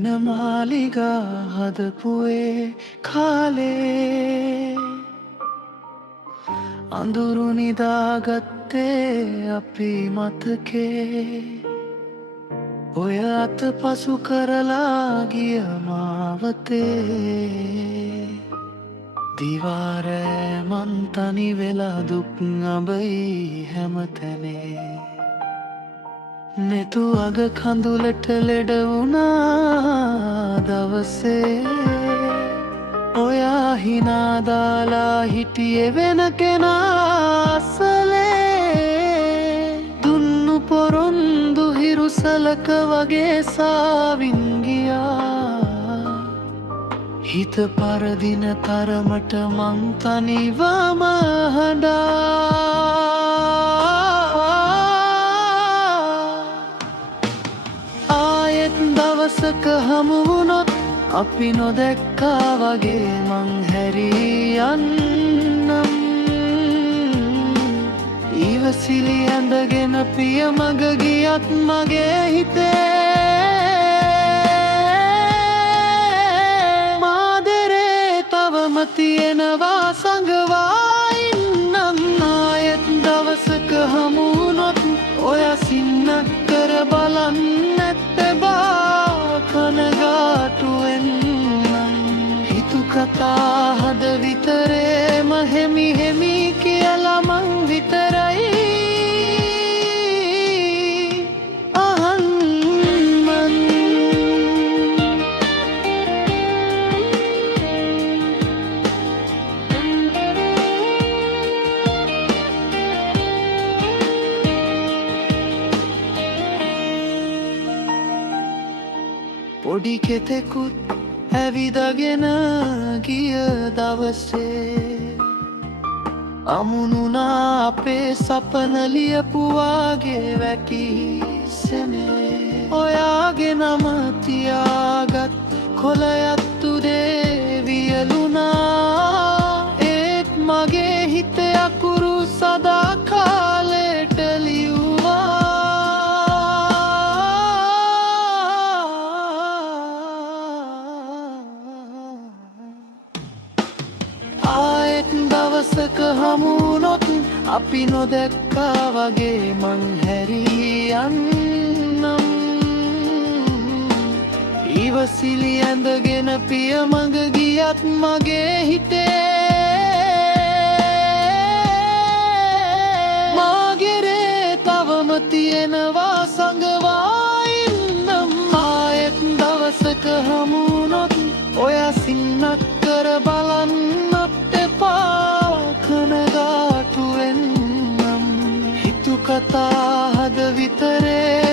රැඳින මාලිගා හදපුවේ කාලේ අඳුරු නිදාගත්තේ අපි මතකේ ඔය අතපසු කරලා ගිය මාවතේ දිවාරෑ මන් තනි වෙලා දුක් අඹයි හැමතැනේ නෙතු අග කඳුලට ලෙඩ වුණා දවසේ ඔයා හිනා දාලා හිටියේ වෙන කෙනා අසලේ දුන්නු පොරොන්දු හිරුසලක වගේ සාවින් ගියා හිත පරදින තරමට මං තනිවම හඬා දවසක හමු වුණොත් අපි නොදැක්කා වගේ මං හැරී යන්නම් ඉවසිලි ඇඳගෙන පිය මග ගියත් මගේ හිතේ මාදරේ තවම තියෙනවා සංගවා ඉන්නම් ආයෙත් දවසක හමු වුණොත් ඔය සින්නක් කර බලන්න කනගාටුවෙන්නම් හිතු කතා හද විතරේම හෙමි හෙමි කියලා මං විතරයි අහන්නන් පොඩි කෙතෙකුත් ඇවිදගෙන ගිය දවසේ අමුණුනා අපේ සපන ලියපුවාගේ වැකිසෙනේ ඔයාගේ නම තියාගත් කොළයත්තුදේ වියලුනා ඒත් මගේ හිත අකුරු සදා කාලෙට ලියුවා දවසක හමුනොත් අපි නොදැක්කා වගේ මං හැරී යන්නම් ඉවසිලි ඇඳගෙන පිය මඟ ගියත් මගේ හිතේ මාගෙරේ තවම තියෙනවා සංගවා ඉන්නම් ආයෙත් දවසක හමුනොත් ඔය සින්නක් කර බලන්නත් එපා කනගාටුවෙන්නම් හිතු කතා හද විතරේ